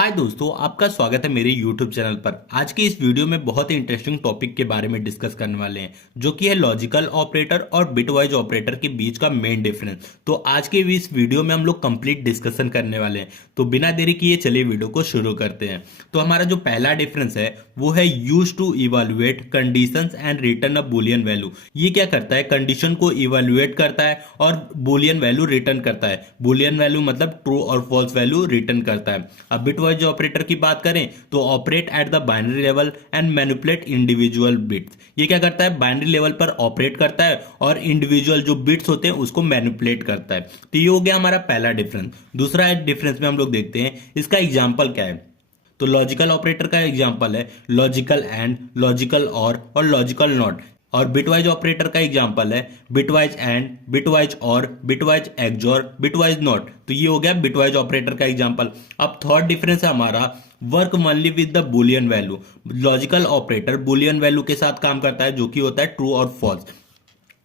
हाय दोस्तों, आपका स्वागत है मेरे YouTube चैनल पर। आज की इस वीडियो में बहुत ही इंटरेस्टिंग टॉपिक के बारे में डिस्कस करने वाले हैं, जो कि है लॉजिकल ऑपरेटर और बिटवाइज ऑपरेटर के बीच का मेन डिफरेंस। तो आज के इस वीडियो में हम लोग कंप्लीट डिस्कशन करने वाले हैं। तो बिना देरी किए चलिए वीडियो को शुरू करते हैं। तो हमारा जो पहला डिफरेंस है वो है use to evaluate conditions and return a boolean value. ये क्या करता है? कंडीशन को इवेलुएट करता है और बुलियन वैल्यू रिटर्न करता है। बुलियन वैल्यू मतलब ट्रू और फॉल्स वैल्यू रिटर्न करता है। अब बिटवाइज ऑपरेटर की बात करें तो operate at the binary level and manipulate individual bits. ये क्या करता है? बाइनरी लेवल पर ऑपरेट करता है और इंडिविजुअल जो बिट्स होते हैं उसको मैनिपुलेट करता है। तो ये हो गया हमारा पहला डिफरेंस। दूसरा डिफरेंस में हम लोग देखते हैं इसका एग्जाम्पल क्या है। तो लॉजिकल ऑपरेटर का एग्जांपल है लॉजिकल एंड, लॉजिकल और लॉजिकल नॉट। और बिटवाइज ऑपरेटर का एग्जांपल है बिटवाइज एंड, बिटवाइज और, बिटवाइज एक्सओर, बिटवाइज नॉट। तो ये हो गया बिटवाइज ऑपरेटर का एग्जांपल। अब थर्ड डिफरेंस है हमारा work only with the Boolean value. Logical operator Boolean value के साथ काम करता है, जो कि होता है ट्रू और फॉल्स।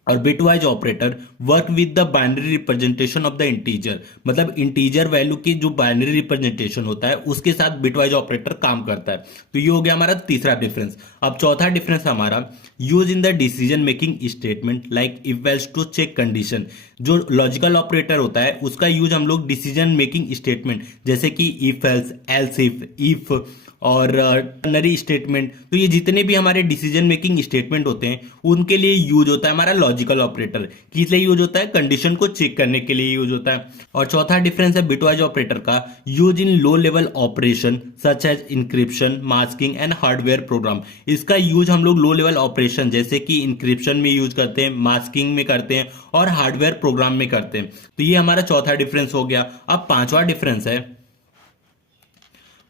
और bitwise operator work with the binary representation of the integer, मतलब इंटीजर वैल्यू की जो बाइनरी रिप्रेजेंटेशन होता है उसके साथ बिटवाइज ऑपरेटर काम करता है। तो ये हो गया हमारा तीसरा डिफरेंस। अब चौथा डिफरेंस हमारा use in the decision making statement like if else to check condition. जो लॉजिकल ऑपरेटर होता है उसका यूज हम लोग डिसीजन मेकिंग स्टेटमेंट जैसे कि इफ एल्स इफ और टर्नरी स्टेटमेंट, तो ये जितने भी हमारे डिसीजन मेकिंग स्टेटमेंट होते हैं उनके लिए यूज होता है हमारा लॉजिकल ऑपरेटर। किस लिए यूज होता है? कंडीशन को चेक करने के लिए यूज होता है। और चौथा डिफरेंस है बिटवाइज ऑपरेटर का use in low level operation such as encryption, masking and hardware program. इसका यूज हम लोग लो लेवल ऑपरेशन जैसे कि इंक्रिप्शन में यूज करते हैं, मास्किंग में करते हैं और हार्डवेयर प्रोग्राम में करते हैं। तो ये हमारा चौथा डिफरेंस हो गया। अब पांचवा डिफरेंस है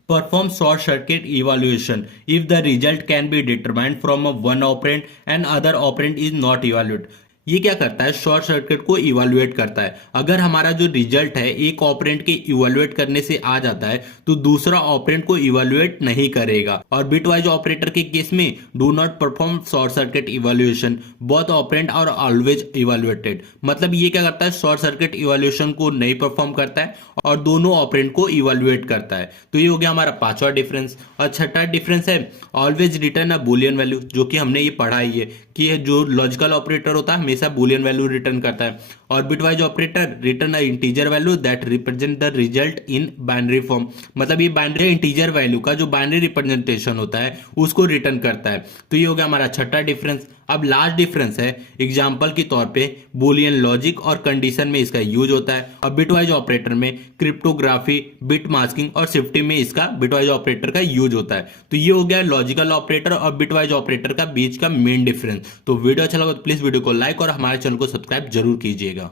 perform short circuit evaluation if the result can be determined from a one operand and other operand is not evaluated। ये क्या करता है? शॉर्ट सर्किट को इवेलुएट करता है। अगर हमारा जो रिजल्ट है एक ऑपरेंट के इवेलुएट करने से आ जाता है तो दूसरा ऑपरेंट को इवेलुएट नहीं करेगा। और बिटवाइज ऑपरेटर के केस में do not perform short circuit evaluation, both operand और ऑलवेज इवेलुएटेड। मतलब ये क्या करता है? शॉर्ट सर्किट इवेलुएशन को नहीं परफॉर्म करता है और दोनों ऑपरेंट को इवेलुएट करता है। तो ये हो गया हमारा पांचवा डिफरेंस। और छठा डिफरेंस है always return a boolean value, जो कि हमने ये पढ़ा ही है कि जो लॉजिकल ऑपरेटर होता है हमेशा बुलियन वैल्यू रिटर्न करता है। और bitwise operator return a integer value that represent the result in binary form. मतलब ये बाइनरी इंटीजर वैल्यू का जो बाइनरी रिप्रेजेंटेशन होता है उसको रिटर्न करता है। तो ये हो गया हमारा छठा डिफरेंस। अब लास्ट डिफरेंस है एग्जाम्पल के तौर पे बुलियन लॉजिक और कंडीशन में इसका यूज होता है। और बिटवाइज ऑपरेटर में क्रिप्टोग्राफी, बिट मास्किंग और शिफ्टिंग में इसका बिटवाइज ऑपरेटर का यूज होता है। तो ये हो गया लॉजिकल ऑपरेटर और बिटवाइज ऑपरेटर का बीच का मेन डिफरेंस। तो वीडियो अच्छा लगा तो प्लीज वीडियो को लाइक और हमारे चैनल को सब्सक्राइब जरूर कीजिएगा।